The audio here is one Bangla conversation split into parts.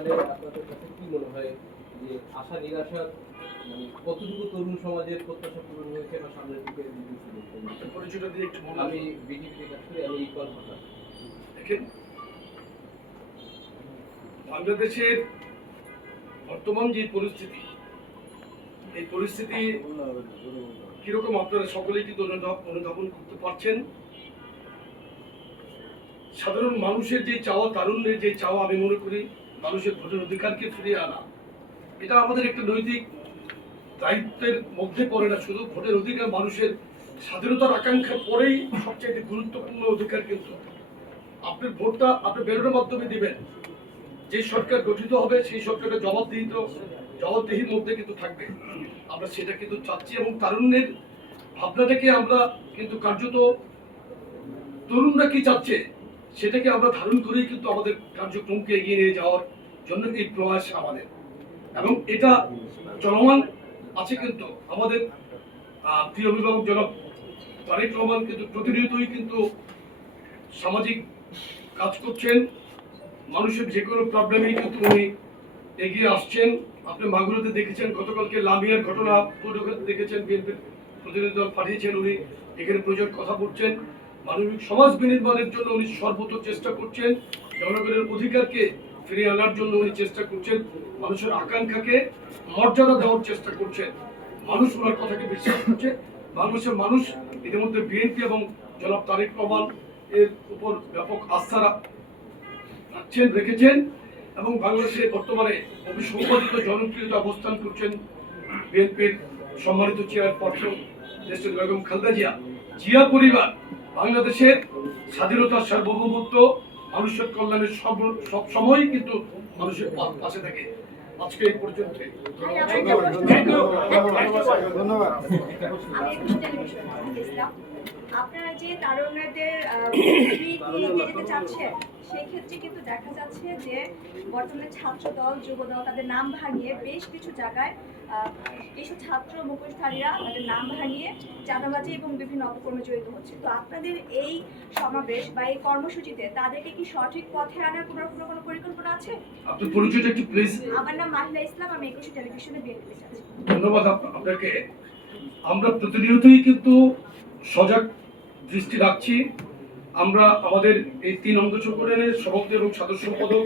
সালে আপনাদের কাছে কি মনে হয় যে আশা নিরাশার মানে কতটুকু তরুণ সমাজের প্রত্যাশা পূরণ হয়েছে বা সামনের দিকে পরিচয়টা দিয়ে একটু বলুন। আমি বিটিভিতে কাজ করি, আমি ইকবাল হঠাৎ। দেখেন, বাংলাদেশের বর্তমান যে পরিস্থিতি, এই পরিস্থিতি কিরকম আপনারা সকলেই কিন্তু অনুধাবন করতে পারছেন। সাধারণ মানুষের যে চাওয়া, তারুণ্যের যে চাওয়া, আমি মনে করি মানুষের ভোটের অধিকারকে ফিরিয়ে আনা, এটা আমাদের একটা নৈতিক দায়িত্বের মধ্যে পড়ে না। শুধু ভোটের অধিকার, মানুষের স্বাধীনতার আকাঙ্ক্ষার পরেই সবচেয়ে গুরুত্বপূর্ণ অধিকার। কিন্তু আপনার ভোটটা আপনি ব্যালটের মাধ্যমে দিবেন। যে সরকার গঠিত হবে সেই সরকারের জবাবদিহির মধ্যে কিন্তু থাকবে। আমরা সেটা কিন্তু চাচ্ছি এবং তারুণ্যের ভাবনাটাকে আমরা কিন্তু কার্যত তরুণরা কি চাচ্ছে সেটাকে আমরা ধারণ করেই কিন্তু আমাদের কার্যক্রমকে এগিয়ে নিয়ে যাওয়ার জন্য এই প্রয়াস আমাদের, এবং এটা চলমান আছে। কিন্তু আমাদের প্রিয় অভিভাবক জনাব তারেক রহমান কিন্তু প্রতিনিয়তই কিন্তু সামাজিক কাজ করছেন। মানুষের যে কোনো প্রবলেমেই কিন্তু উনি এগিয়ে আসছেন। আপনি মাগুরাতে দেখেছেন, গতকালকে লামিয়ার ঘটনা দেখেছেন, বিএনপির প্রতিনিধি দল পাঠিয়েছেন, উনি এখানে প্রয়োজন কথা বলছেন। মানবিক সমাজ বিনির্মাণের জন্য উনি সর্বত চেষ্টা করছেন। জনগণের অধিকারকে ফিরিয়ে আনার জন্য উনি চেষ্টা করছেন। মানুষের আকাঙ্ক্ষাকে মর্যাদা দেওয়ার চেষ্টা করছেন। মানুষ ওনার কথাকে বিশ্বাস করছে। বাংলাদেশের মানুষ ইতিমধ্যে বিএনপি এবং জনাব তারেক রহমান এর উপর ব্যাপক আস্থা রেখেছেন এবং বাংলাদেশে বর্তমানে অবিসংবাদিত জনপ্রিয়তা অবস্থান করছেন বিএনপির সম্মানিত চেয়ারপারসন দেশের বেগম খালেদা জিয়া। জিয়া পরিবার বাংলাদেশের স্বাধীনতা, সার্বভৌমত্ব, মানুষের কল্যাণের সব সময় কিন্তু মানুষের পাশে থাকে। আজকে এই পর্যন্ত। ধন্যবাদ। আপনারা যে তারুণ্যদের এগিয়ে যেতে চাচ্ছেন, সেই ক্ষেত্রে কিন্তু দেখা যাচ্ছে যে বর্তমানে ছাত্র দল, যুব দল তাদের নাম ভাঙিয়ে বেশ কিছু জায়গায় কিছু ছাত্র মুখোশধারীরা তাদের নাম ভাঙিয়ে চাঁদাবাজি এবং বিভিন্ন অপকর্মে জড়িত হচ্ছে। তো আপনাদের এই সমাবেশ বা এই কর্মসূচিতে তাদেরকে কি সঠিক পথে আনার কোনো পরিকল্পনা আছে? আপনার পরিচয়টা একটু প্লিজ। আমার নাম মাহিলা ইসলাম, আমি 21 টেলিভিশনে বিএনপি আছি। ধন্যবাদ আপনাকে। আমরা প্রতিনিয়তই কিন্তু সজাগ দৃষ্টি রাখছি। আমরা আমাদের এই 3 অঙ্গ সংগঠনের সভাপতি এবং সদস্য সম্পাদক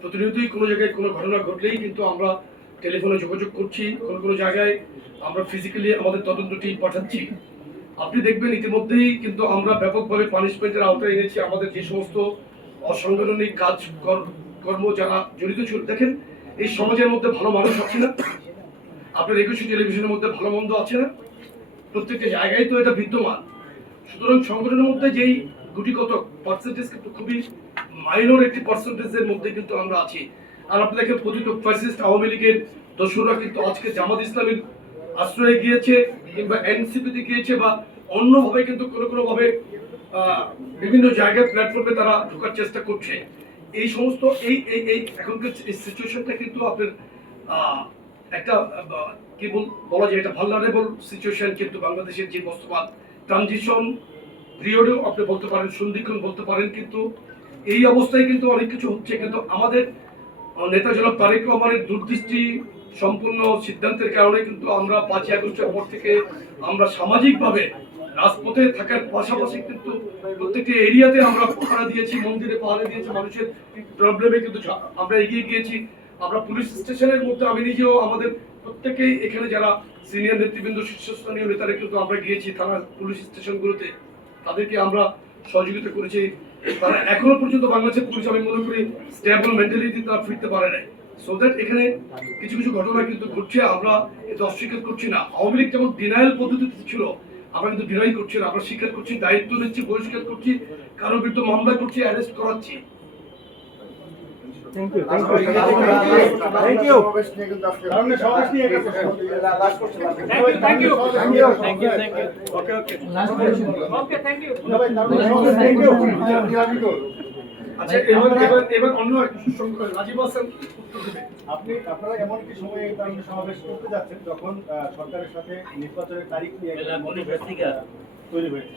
প্রতিনিয়তই কোনো জায়গায় কোনো ঘটনা ঘটলেই কিন্তু আমরা টেলিফোনে যোগাযোগ করছি। কোনো জায়গায় আমরা ফিজিক্যালি আমাদের তদন্ত টিম পাঠাচ্ছি। আপনি দেখবেন ইতিমধ্যেই কিন্তু আমরা ব্যাপকভাবে পানিশমেন্টের আওতায় এনেছি আমাদের যে সমস্ত অসাংগঠনিক কর্ম যারা জড়িত ছিল। দেখেন, এই সমাজের মধ্যে ভালো মানুষ আছে না? আপনার 21 টেলিভিশনের মধ্যে ভালো মন্দ আছে না? প্রত্যেকটা জায়গায় তো এটা বিদ্যমান। সুতরাং সংগঠনের মধ্যে যেই গুটিগত পার্সেন্টেজ কিন্তু খুবই মাইনর একটি পার্সেন্টেজের মধ্যে কিন্তু আমরা আছি। আর আপনি দেখেন, পতিত ফ্যাসিস্ট আওয়ামী লীগের দোসররা কিন্তু আজকে জামাত ইসলামের আশ্রয়ে গিয়েছে কিংবা এনসিপিতে গিয়েছে বা অন্যভাবে কিন্তু কোনোভাবে বিভিন্ন জায়গায় প্ল্যাটফর্মে তারা ঢোকার চেষ্টা করছে। এই সমস্ত এই এখনকার এই সিচুয়েশনটা কিন্তু আপনার একটা কি বলা যায়, এটা ভালনারেবল সিচুয়েশন। কিন্তু বাংলাদেশের যে বর্তমান ট্রানজিশন পিরিয়ডেও আপনি বলতে পারেন, সন্ধিক্ষণ বলতে পারেন, কিন্তু এই অবস্থায় কিন্তু অনেক কিছু হচ্ছে। কিন্তু আমাদের নেতা জনাব তারেক রহমানের দূরদৃষ্টি সম্পূর্ণ সিদ্ধান্তের কারণে কিন্তু আমরা 5ই আগস্টের পর থেকে আমরা সামাজিকভাবে রাজপথে থাকার পাশাপাশি কিন্তু প্রত্যেকটি এরিয়াতে আমরা পাহারা দিয়েছি, মন্দিরে পাহারা দিয়েছি, মানুষের প্রবলেমে কিন্তু আমরা এগিয়ে গিয়েছি। আমরা পুলিশ স্টেশনের মধ্যে আমি নিজেও, আমাদের প্রত্যেকেই এখানে যারা সিনিয়র নেতৃবৃন্দ, শীর্ষস্থানীয় নেতারা কিন্তু আমরা গিয়েছি থানা পুলিশ স্টেশনগুলোতে, তাদেরকে আমরা সহযোগিতা করেছি। তারা এখনো পর্যন্ত বাংলাদেশের পুলিশ আমি মনে করি স্টেবল মেন্টালিটি তারা ফিরতে পারে নাই। সো দ্যাট এখানে কিছু ঘটনা কিন্তু ঘটছে, আমরা এটা অস্বীকার করছি না। আওয়ামী লীগ যেমন ডিনায়াল পদ্ধতিতে ছিল, আমরা কিন্তু ডিনাই করছি না, আমরা স্বীকার করছি, দায়িত্ব নিচ্ছি, বহিষ্কার করছি, কারোর বিরুদ্ধে মামলা করছি, অ্যারেস্ট করাচ্ছি। Thank you. Thank you. আচ্ছা, এবার অন্য রাজীব হাসান উত্তর দেবে। আপনারা এমন একটি সময়ে সমাবেশ করতে যাচ্ছেন যখন সরকারের সাথে নির্বাচনের তারিখ নিয়ে তৈরি হয়েছে।